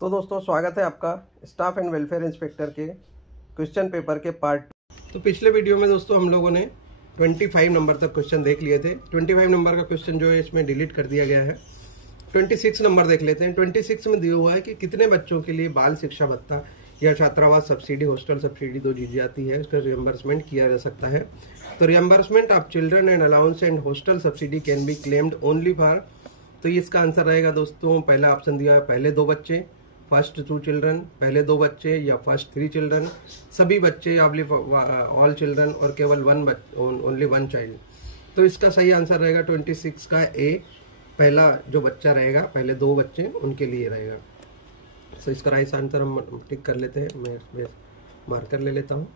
तो दोस्तों स्वागत है आपका स्टाफ एंड वेलफेयर इंस्पेक्टर के क्वेश्चन पेपर के पार्ट। तो पिछले वीडियो में दोस्तों हम लोगों ने 25 नंबर तक क्वेश्चन देख लिए थे। 25 नंबर का क्वेश्चन जो है इसमें डिलीट कर दिया गया है। 26 नंबर देख लेते हैं। 26 में दिया हुआ है कि कितने बच्चों के लिए बाल शिक्षा भत्ता या छात्रावास सब्सिडी, हॉस्टल सब्सिडी दी जाती है, उसका रियम्बर्समेंट किया जा सकता है। तो reimbursement of children and allowance and hostel subsidy can be claimed only for, तो इसका आंसर रहेगा दोस्तों, पहला ऑप्शन दिया है पहले 2 बच्चे, फर्स्ट 2 चिल्ड्रन, पहले 2 बच्चे या फर्स्ट 3 चिल्ड्रन, सभी बच्चे ऑल चिल्ड्रन और केवल ओनली 1 चाइल्ड। तो इसका सही आंसर रहेगा 26 का ए, पहला जो बच्चा रहेगा, पहले 2 बच्चे उनके लिए रहेगा। तो इसका राइट आंसर हम टिक कर लेते हैं। मैं मार्कर ले लेता हूँ।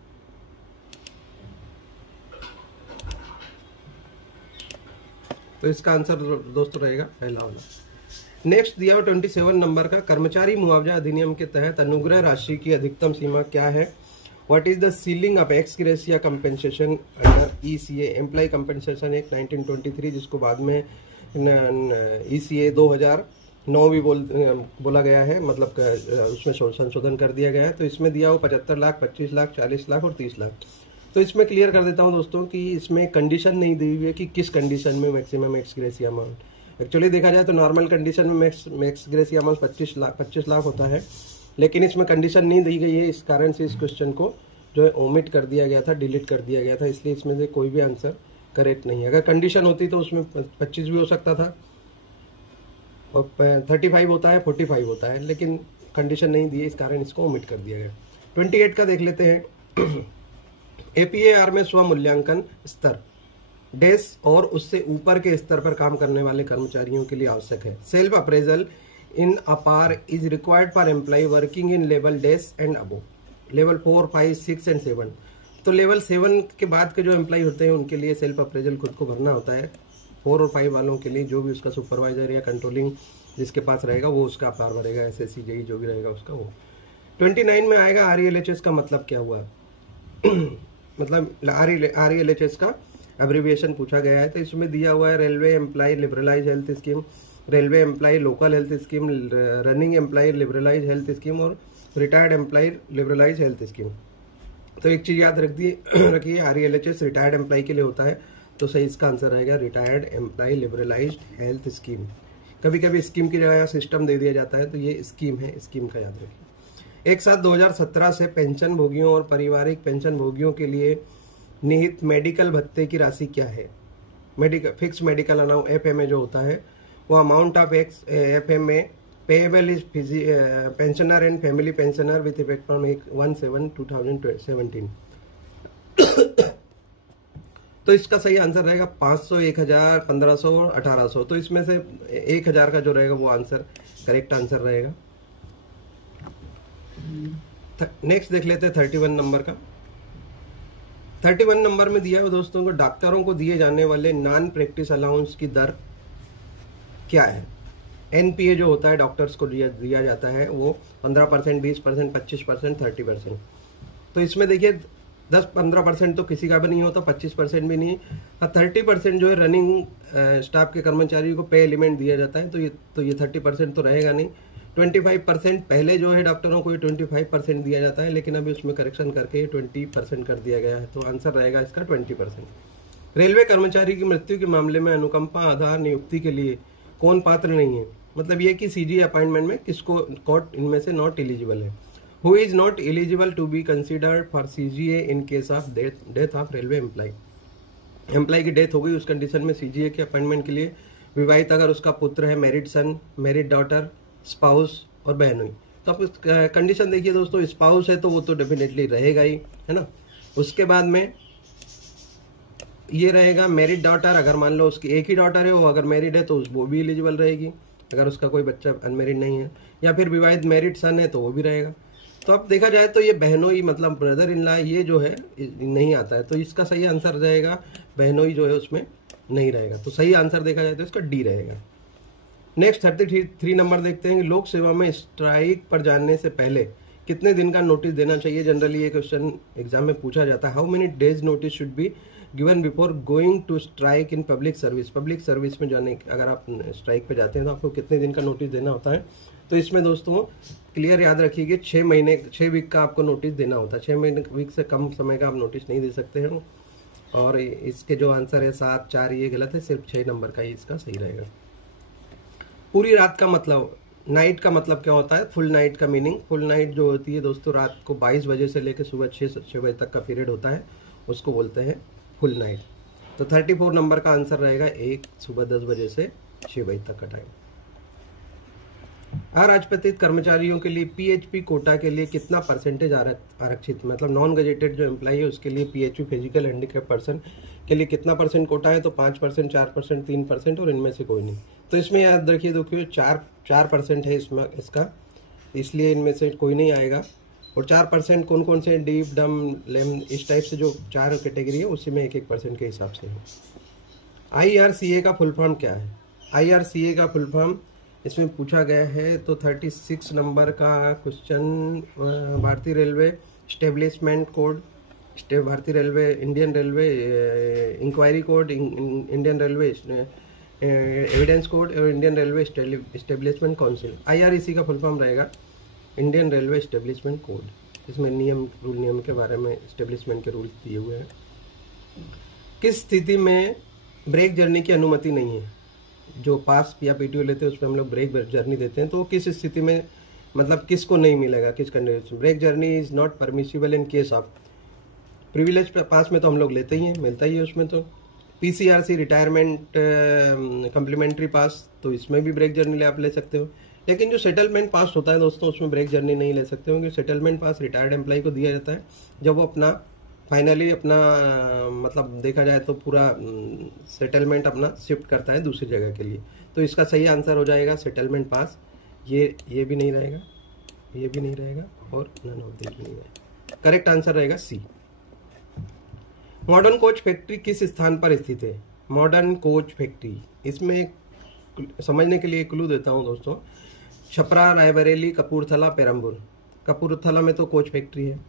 तो इसका आंसर दोस्तों रहेगा पहला वाला। नेक्स्ट दिया हुआ 27 नंबर का, कर्मचारी मुआवजा अधिनियम के तहत अनुग्रह राशि की अधिकतम सीमा क्या है? What is the ceiling of ex gratia compensation under ECA, employ compensation act 1923, जिसको बाद में ईसीए 2009 भी बोला गया है, मतलब उसमें संशोधन कर दिया गया है। तो इसमें दिया हुआ 75 लाख, 25 लाख, 40 लाख और 30 लाख। तो इसमें क्लियर कर देता हूं दोस्तों कि इसमें कंडीशन नहीं दी हुई है कि किस कंडीशन में maximum x gratia amount. Actually देखा जाए तो नॉर्मल कंडीशन में मैक्स ग्रेसिया अमाउंट 25 लाख होता है, लेकिन इसमें कंडीशन नहीं दी गई है। इस कारण से इस क्वेश्चन को जो है ओमिट कर दिया गया था, डिलीट कर दिया गया था, इसलिए इसमें से कोई भी आंसर करेक्ट नहीं है। अगर कंडीशन होती तो उसमें 25 भी हो सकता था और 35 होता है, 45 होता है, लेकिन कंडीशन नहीं दी है, इस कारण इसको ओमिट कर दिया गया। 28 का देख लेते हैं। एपीएआर में स्वमूल्यांकन स्तर डैश और उससे ऊपर के स्तर पर काम करने वाले कर्मचारियों के लिए आवश्यक है। Self appraisal in APAR is required for employ working in level dash and above, level 4, 5, 6 and 7। तो लेवल 7 के बाद के जो एम्प्लॉय होते हैं उनके लिए सेल्फ अप्रेजल खुद को भरना होता है। 4 और 5 वालों के लिए जो भी उसका सुपरवाइजर या कंट्रोलिंग जिसके पास रहेगा वो उसका अपार भरेगा, एसएससी जेई जो भी रहेगा उसका वो। 29 में आएगा आरईएलएचएस का मतलब क्या हुआ? मतलब आरईएलएचएस का एब्रिविएशन पूछा गया है। तो इसमें दिया हुआ है railway employ liberalise health scheme, railway employ local health scheme, running employ liberalise health scheme और retired employ liberalise health scheme. तो एक चीज याद रखिए, आरईएलएचएस रिटायर्ड एम्प्लॉय के लिए होता है, तो सही इसका आंसर रहेगा retired employ liberalise health scheme. कभी कभी स्कीम की जगह सिस्टम दे दिया जाता है, तो ये स्कीम है, स्कीम का याद रखिए। एक साथ 2017 से पेंशन भोगियों और पारिवारिक पेंशन भोगियों के लिए निहित मेडिकल भत्ते की राशि क्या है? फिक्स मेडिकल अमाउंट एफएमए जो होता है वो amount of X FMA payable is pensioner and family pensioner with effect from 1/7/2017। तो इसका सही आंसर रहेगा 500, 1000, 1500 और 1800। तो इसमें से 1000 का जो रहेगा वो आंसर करेक्ट आंसर रहेगा। नेक्स्ट देख लेते हैं 31 नंबर का। 31 नंबर में दिया है दोस्तों को, डॉक्टरों को दिए जाने वाले नॉन प्रैक्टिस अलाउंस की दर क्या है? एनपीए जो होता है डॉक्टर्स को दिया जाता है वो 15%, 20%, 25%, 30%। तो इसमें देखिए 10-15% तो किसी का भी नहीं होता, 25% भी नहीं, 30% जो है रनिंग स्टाफ के कर्मचारियों को पे एलिमेंट दिया जाता है। तो ये 30% तो रहेगा नहीं। 25% पहले जो है डॉक्टरों को 25% दिया जाता है, लेकिन अभी उसमें करेक्शन करके 20% कर दिया गया है। तो आंसर रहेगा इसका 20%। रेलवे कर्मचारी की मृत्यु के मामले में अनुकंपा आधार नियुक्ति के लिए कौन पात्र नहीं है? मतलब ये कि सीजी अपॉइंटमेंट में किसको कोर्ट इनमें से नॉट एलिजिबल है। Who is not eligible to be considered for CGA in case of death of railway employ की डेथ हो गई, उस कंडीशन में सीजीए के अपॉइंटमेंट के लिए विवाहित अगर उसका पुत्र है, मैरिड सन, मैरिड डॉटर, स्पाउस और बहन हुई। तो आप कंडीशन देखिए दोस्तों, स्पाउस है तो वो तो डेफिनेटली रहेगा ही, है ना। उसके बाद में ये रहेगा मैरिड डॉटर, अगर मान लो उसकी एक ही डॉटर है, वो अगर मैरिड है तो वो भी एलिजिबल रहेगी अगर उसका कोई बच्चा अनमेरिड नहीं है, या फिर विवाहित मैरिड सन है तो वो भी रहेगा। तो अब देखा जाए तो ये बहनोई मतलब ब्रदर इन लॉ ये जो है नहीं आता है, तो इसका सही आंसर रहेगा बहनोई जो है उसमें नहीं रहेगा। तो सही आंसर देखा जाए तो इसका डी रहेगा। नेक्स्ट 33 नंबर देखते हैं। लोक सेवा में स्ट्राइक पर जाने से पहले कितने दिन का नोटिस देना चाहिए? जनरली ये क्वेश्चन एग्जाम में पूछा जाता है। How many days notice should be given before going to strike in public service? Public service में जाने अगर आप स्ट्राइक पे जाते हैं तो आपको कितने दिन का नोटिस देना होता है? तो इसमें दोस्तों क्लियर याद रखिए कि 6 वीक का आपको नोटिस देना होता है। 6 वीक से कम समय का आप नोटिस नहीं दे सकते हैं। और इसके जो आंसर है 7, 4 ये गलत है, सिर्फ 6 नंबर का ही इसका सही रहेगा। पूरी रात का मतलब, नाइट का मतलब क्या होता है? फुल नाइट का मीनिंग, फुल नाइट जो होती है दोस्तों रात को 22 बजे से लेकर सुबह 6 बजे तक का पीरियड होता है, उसको बोलते हैं फुल नाइट। तो 34 नंबर का आंसर रहेगा 1 सुबह 10 बजे से 6 बजे तक का टाइम। अराजपत्रित कर्मचारियों के लिए पीएचपी कोटा के लिए कितना परसेंटेज आरक्षित, मतलब नॉन गजेटेड जो एम्प्लॉई है उसके लिए पीएचपी फिजिकल हैंडीकैप पर्सन के लिए कितना परसेंट कोटा है? तो 5%, 4%, 3% और इनमें से कोई नहीं। तो इसमें याद रखिए देखिए 4% है इसमें इसका, इसलिए इनमें से कोई नहीं आएगा। और 4% कौन कौन से? डीप, डम, लेम, इस टाइप से जो 4 कैटेगरी है उसी में 1-1% के हिसाब से है। IRCA का फुल फॉर्म क्या है? IRCA का फुल फॉर्म इसमें पूछा गया है। तो 36 नंबर का क्वेश्चन, भारतीय रेलवे स्टेब्लिशमेंट कोड, भारतीय railway, Indian railway inquiry code, Indian railway evidence code और Indian railway establishment council. IREC का फुल फॉर्म रहेगा इंडियन रेलवे स्टेब्लिशमेंट कोड। इसमें नियम के बारे में स्टेब्लिशमेंट के रूल दिए हुए हैं। किस स्थिति में ब्रेक जर्नी की अनुमति नहीं है? जो पास या PTO लेते हैं उसमें हम लोग ब्रेक जर्नी देते हैं, तो किस स्थिति में, मतलब किसको नहीं मिलेगा, किस condition? Break journey is not permissible in case of privilege pass में तो हम लोग लेते ही हैं, मिलता ही है उसमें। तो PCRC रिटायरमेंट कम्प्लीमेंट्री पास, तो इसमें भी ब्रेक जर्नी आप ले सकते हो। लेकिन जो सेटलमेंट पास होता है दोस्तों उसमें ब्रेक जर्नी नहीं ले सकते हो, क्योंकि सेटलमेंट पास रिटायर्ड एम्प्लॉय को दिया जाता है जब वो अपना फाइनली अपना मतलब देखा जाए तो पूरा सेटलमेंट अपना शिफ्ट करता है दूसरी जगह के लिए। तो इसका सही आंसर हो जाएगा सेटलमेंट पास। ये भी नहीं रहेगा, ये भी नहीं रहेगा और नन ऑफ दिस भी नहीं रहेगा। करेक्ट आंसर रहेगा C। मॉडर्न कोच फैक्ट्री किस स्थान पर स्थित है? मॉडर्न कोच फैक्ट्री, इसमें समझने के लिए क्लू देता हूं दोस्तों। छपरा, रायबरेली, कपूरथला, पेरम्बूर। कपूरथला में तो कोच फैक्ट्री है।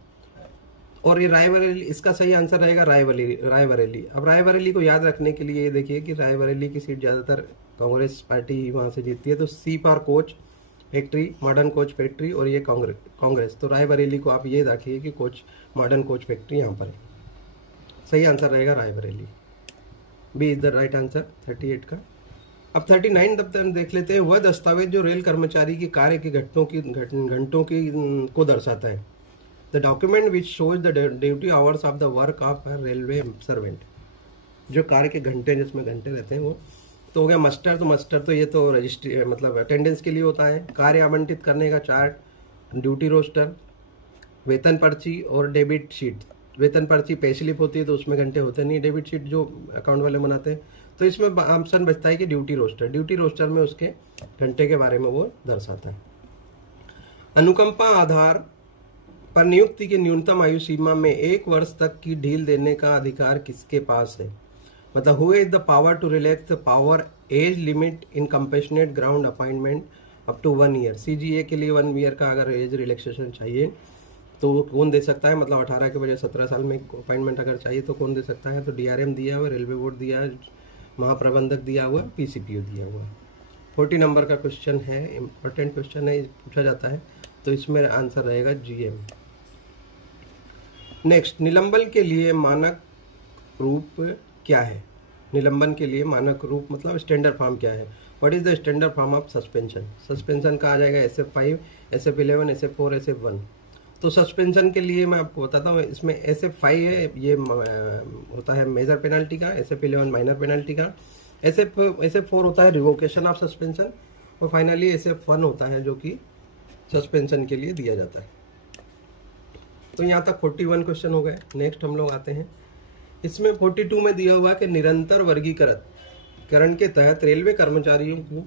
और ये रायबरेली, इसका सही आंसर रहेगा रायबरेली। अब रायबरेली को याद रखने के लिए देखिए कि रायबरेली की सीट ज़्यादातर कांग्रेस पार्टी वहाँ से जीतती है। तो C for coach factory, modern coach factory, और ये कांग्रेस। तो रायबरेली को आप ये देखिए कि मॉडर्न कोच फैक्ट्री यहाँ पर है। सही आंसर रहेगा Raebareli. B is the right answer 38 का। अब 39 दफ्तर देख लेते हैं। वह दस्तावेज जो रेल कर्मचारी की कार्य के घंटों की को दर्शाता है। The document which shows the duty hours of the work of railway servant, जो कार्य के घंटे जिसमें घंटे रहते हैं वो। तो हो गया मस्टर। तो मस्टर तो ये तो रजिस्ट्री मतलब अटेंडेंस के लिए होता है। कार्य आवंटित करने का चार्ट, ड्यूटी रोस्टर, वेतन पर्ची और डेबिट शीट। वेतन पर्ची पे स्लिप होती है तो उसमें घंटे होते नहीं, डेबिट शीट जो अकाउंट वाले बनाते हैं। तो इसमें ऑप्शन बचता है कि ड्यूटी रोस्टर। ड्यूटी रोस्टर में उसके घंटे के बारे में वो दर्शाता है। अनुकंपा आधार पर नियुक्ति की न्यूनतम आयु सीमा में 1 वर्ष तक की ढील देने का अधिकार किसके पास है? मतलब who is the power to relax the power age limit in compassionate ground appointment up to 1 year. CGA के लिए 1 ईयर का अगर एज रिलैक्सेशन चाहिए तो कौन दे सकता है? मतलब 18 के बजाय 17 साल में अपॉइंटमेंट अगर चाहिए तो कौन दे सकता है? तो DRM दिया हुआ, रेलवे बोर्ड दिया है, महाप्रबंधक दिया हुआ, PCPO दिया हुआ। 40 नंबर का क्वेश्चन है, इंपॉर्टेंट क्वेश्चन है, पूछा जाता है। तो इसमें आंसर रहेगा GM। नेक्स्ट, निलंबन के लिए मानक रूप क्या है? निलंबन के लिए मानक रूप मतलब स्टैंडर्ड फॉर्म क्या है? What is the standard form of suspension? Suspension का आ जाएगा SF5, SF11, SF4, SF1। तो सस्पेंशन के लिए मैं आपको बताता हूँ, इसमें SF5 है, ये होता है मेजर पेनल्टी का, SF11 माइनर पेनल्टी का, SF4 होता है रिवोकेशन ऑफ सस्पेंशन, और फाइनली SF1 होता है जो कि सस्पेंशन के लिए दिया जाता है। तो यहाँ तक 41 क्वेश्चन हो गए। नेक्स्ट हम लोग आते हैं, इसमें 42 में दिया हुआ कि निरंतर वर्गीकरण के तहत रेलवे कर्मचारियों को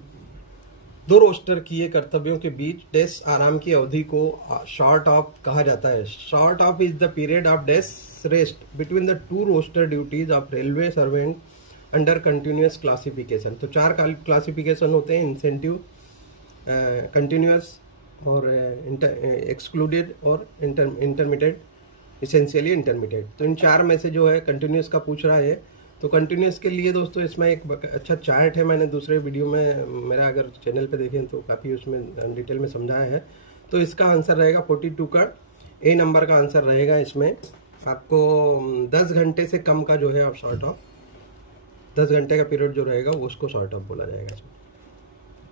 2 रोस्टर किए कर्तव्यों के बीच डेस्क आराम की अवधि को शॉर्ट ऑफ कहा जाता है। Short off is the period of desk rest between the 2 roster duties of railway servant under continuous classification. तो 4 क्लासिफिकेशन होते हैं, इंसेंटिव, कंटिन्यूअस और एक्सक्लूडेड और इंटरमीडिएट, इसेंशियली इंटरमीडिएट। तो इन 4 में से जो है कंटिन्यूअस का पूछ रहा है, तो कंटिन्यूस के लिए दोस्तों इसमें एक अच्छा चार्ट है, मैंने दूसरे वीडियो में मेरा अगर चैनल पे देखें तो काफ़ी उसमें डिटेल में समझाया है। तो इसका आंसर रहेगा 42 का ए नंबर का आंसर रहेगा। इसमें आपको 10 घंटे से कम का जो है आप शॉर्ट ऑफ 10 घंटे का पीरियड जो रहेगा वो उसको शॉर्ट ऑफ बोला जाएगा इसमें।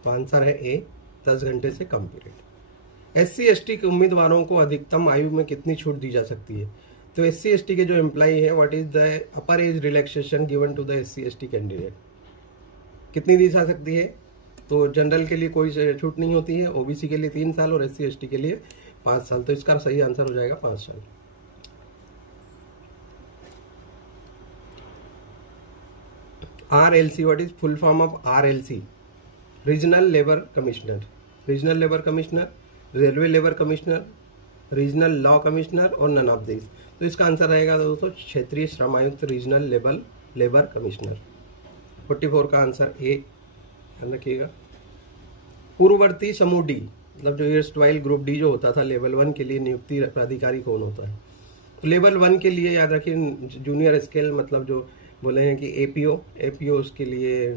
तो आंसर है ए, 10 घंटे से कम पीरियड। SC/ST के उम्मीदवारों को अधिकतम आयु में कितनी छूट दी जा सकती है? तो SC/ST के जो एम्प्लॉई है, what is the upper age relaxation given to the SC/ST candidate, कितनी दी जा सकती है? तो जनरल के लिए कोई छूट नहीं होती है, OBC के लिए 3 साल और SC/ST के लिए 5 साल। तो इसका सही आंसर हो जाएगा 5 साल। RLC, what is full form of RLC? Regional labour commissioner, regional labour commissioner, railway labour commissioner, regional law commissioner और नन ऑफ दिस। तो इसका आंसर रहेगा दोस्तों क्षेत्रीय श्रम आयुक्त, रीजनल लेबर कमिश्नर। 44 का आंसर ए, ध्यान रखिएगा। पूर्ववर्ती समूह डी, मतलब जो एयरस्टाइल ग्रुप डी जो होता था, लेवल 1 के लिए नियुक्ति प्राधिकारी कौन होता है? तो लेवल 1 के लिए याद रखिए जूनियर स्केल, मतलब जो बोले हैं कि एपीओ उसके लिए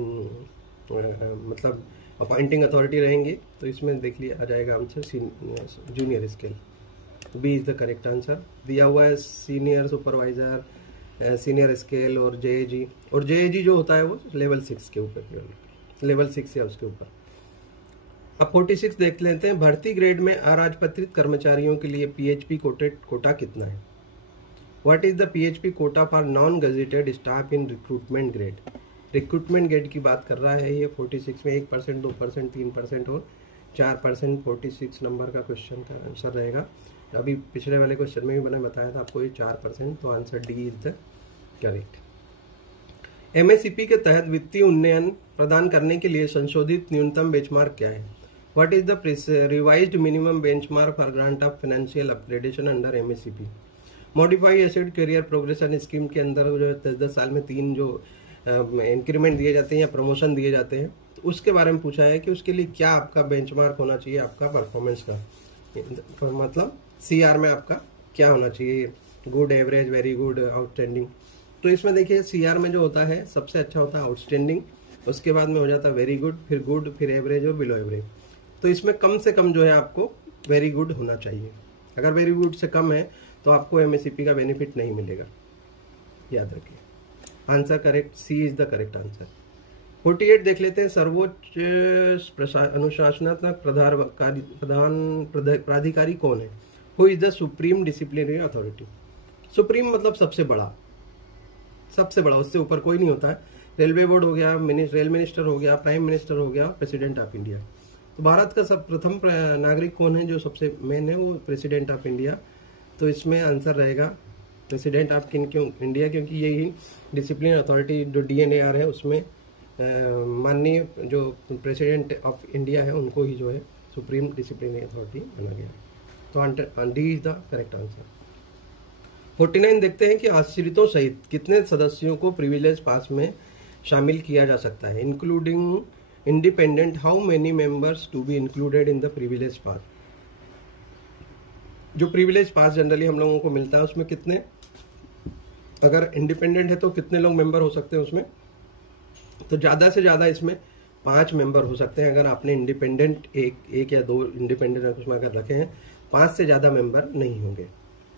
मतलब अपॉइंटिंग अथॉरिटी रहेंगी। तो इसमें देख लिया आ जाएगा answer junior scale, B is the correct answer. दिया हुआ है सीनियर सुपरवाइजर, सीनियर स्केल और जेएजी, और जेएजी जो होता है वो लेवल 6 के ऊपर, लेवल 6 या उसके ऊपर। अब 46 देख लेते हैं। भर्ती ग्रेड में अराजपत्रित कर्मचारियों के लिए PHP कोटा कितना है? What is the PHP Kota for non gazetted staff in recruitment grade? Recruitment grade की बात कर रहा है ये। 46 में 1%, 2%, 3% और 4%। 46 नंबर का क्वेश्चन का आंसर रहेगा। अभी पिछले वाले क्वेश्चन में भी मैंने बताया था आपको ये 4%, तो answer D is the correct. MSCP के तहत वित्तीय उन्नयन प्रदान करने के लिए संशोधित न्यूनतम बेंचमार्क क्या है? What is the revised minimum benchmark for grant of financial upgradation under MSCP? Modified asset career progression scheme के अंदर जो है 10-10 साल में 3 जो इंक्रीमेंट दिए जाते हैं या प्रमोशन दिए जाते हैं, तो उसके बारे में पूछा है कि उसके लिए क्या आपका बेंचमार्क होना चाहिए, आपका परफॉर्मेंस का, मतलब CR में आपका क्या होना चाहिए? Good, average, very good, outstanding. तो इसमें देखिए CR में जो होता है सबसे अच्छा होता है आउटस्टैंडिंग, उसके बाद में हो जाता है वेरी गुड, फिर गुड, फिर एवरेज और बिलो एवरेज। तो इसमें कम से कम जो है आपको वेरी गुड होना चाहिए। अगर वेरी गुड से कम है तो आपको MSCP का बेनिफिट नहीं मिलेगा, याद रखिए। Answer correct, C is the correct answer. 48 देख लेते हैं। सर्वोच्च अनुशासनात्मक प्राधिकारी कौन है? Who is the supreme disciplinary authority? Supreme मतलब सबसे बड़ा, सबसे बड़ा, उससे ऊपर कोई नहीं होता है। रेलवे बोर्ड हो गया, रेल मिनिस्टर हो गया, प्राइम मिनिस्टर हो गया, प्रेसिडेंट ऑफ इंडिया। तो भारत का सब प्रथम नागरिक कौन है जो सबसे मेन है? वो प्रेसिडेंट ऑफ इंडिया। तो इसमें आंसर रहेगा प्रेसिडेंट ऑफ इंडिया, क्योंकि यही डिसिप्लिन अथॉरिटी जो DNAR है उसमें माननीय जो प्रेसिडेंट ऑफ इंडिया है उनको ही जो है सुप्रीम डिसिप्लिनरी अथॉरिटी बना गया। तो D is the correct answer. 49 देखते हैं कि आश्रितों सहित कितने सदस्यों को प्रिविलेज पास में शामिल किया जा सकता है? Including independent, how many members to be included in the privilege pass? जो प्रिविलेज पास जनरली हम लोगों को मिलता है उसमें कितने, अगर इंडिपेंडेंट है तो कितने लोग मेंबर हो सकते हैं उसमें? तो ज़्यादा से ज़्यादा इसमें 5 मेंबर हो सकते हैं। अगर आपने इंडिपेंडेंट एक या 2 इंडिपेंडेंट उसमें अगर रखे हैं, 5 से ज़्यादा मेंबर नहीं होंगे।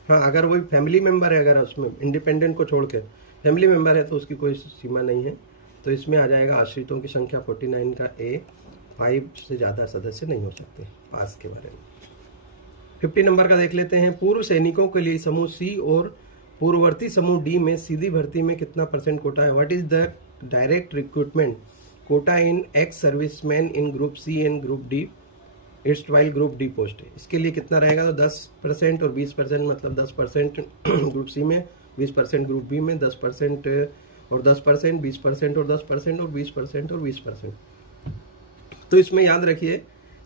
हाँ, अगर वही फैमिली मेंबर है, अगर उसमें इंडिपेंडेंट को छोड़ के फैमिली मेंबर है तो उसकी कोई सीमा नहीं है। तो इसमें आ जाएगा आश्रितों की संख्या 49 का ए, 5 से ज़्यादा सदस्य नहीं हो सकते। पास के बारे में 50 नंबर का देख लेते हैं। पूर्व सैनिकों के लिए समूह सी और पूर्ववर्ती समूह डी में सीधी भर्ती में कितना % कोटा है? What is the direct recruitment quota in ex serviceman in group C and group D it's while group D post है? इसके लिए कितना रहेगा? तो 10% और 20%, मतलब 10% ग्रुप सी में, 20% ग्रुप बी में, 10% और 10%, 20% और 10% और 20% और 20%। तो इसमें याद रखिए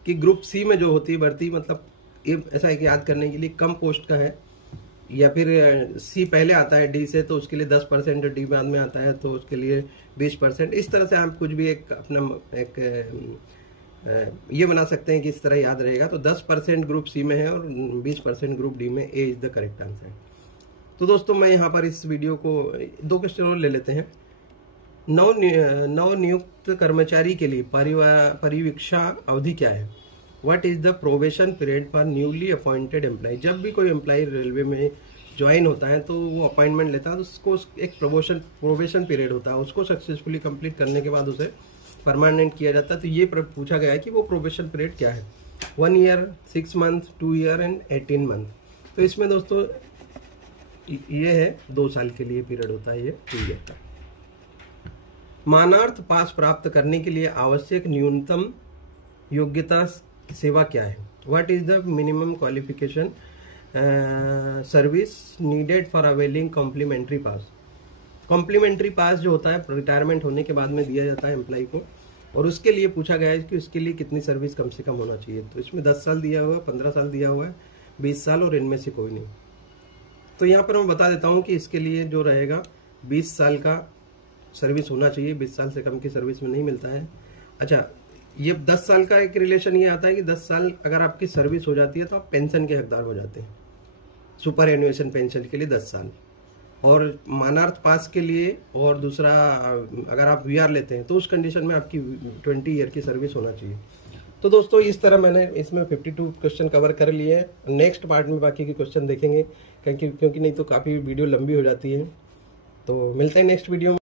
कि ग्रुप सी में जो होती है भर्ती, मतलब ये ऐसा है कि याद करने के लिए कम पोस्ट का है, या फिर सी पहले आता है डी से तो उसके लिए 10%, डी बाद में आता है तो उसके लिए 20%। इस तरह से आप कुछ भी एक अपना एक ये बना सकते हैं कि इस तरह याद रहेगा। तो 10% ग्रुप सी में है और 20% ग्रुप डी में। ए इज द करेक्ट आंसर। तो दोस्तों मैं यहाँ पर इस वीडियो को 2 क्वेश्चन और ले लेते हैं। नवनियुक्त कर्मचारी के लिए परिवीक्षा अवधि क्या है? What is the probation period for newly appointed employ? जब भी कोई एम्प्लॉय रेलवे में ज्वाइन होता है तो वो अपॉइंटमेंट लेता है, तो उसको एक प्रोबेशन पीरियड होता है, उसको सक्सेसफुली कंप्लीट करने के बाद उसे परमानेंट किया जाता है। तो ये पूछा गया है कि वो प्रोबेशन पीरियड क्या है? 1 year, 6 month, 2 year and 18 month. तो इसमें दोस्तों ये है 2 साल के लिए पीरियड होता है ये 2 ईयर का। मानार्थ पास प्राप्त करने के लिए आवश्यक न्यूनतम योग्यता सेवा क्या है? What is the minimum qualification service needed for availing complimentary pass? Complimentary pass जो होता है रिटायरमेंट होने के बाद में दिया जाता है एम्प्लॉय को, और उसके लिए पूछा गया है कि उसके लिए कितनी सर्विस कम से कम होना चाहिए। तो इसमें 10 साल दिया हुआ है, 15 साल दिया हुआ है, 20 साल, और इनमें से कोई नहीं। तो यहाँ पर मैं बता देता हूँ कि इसके लिए जो रहेगा 20 साल का सर्विस होना चाहिए, 20 साल से कम की सर्विस में नहीं मिलता है। अच्छा, ये 10 साल का एक रिलेशन ये आता है कि 10 साल अगर आपकी सर्विस हो जाती है तो आप पेंशन के हकदार हो जाते हैं, सुपर एन्युएशन पेंशन के लिए 10 साल, और मानार्थ पास के लिए, और दूसरा अगर आप वीआर लेते हैं तो उस कंडीशन में आपकी 20 ईयर की सर्विस होना चाहिए। तो दोस्तों इस तरह मैंने इसमें 52 क्वेश्चन कवर कर लिए हैं। नेक्स्ट पार्ट में बाकी के क्वेश्चन देखेंगे, क्योंकि नहीं तो काफ़ी वीडियो लंबी हो जाती है। तो मिलते हैं नेक्स्ट वीडियो में।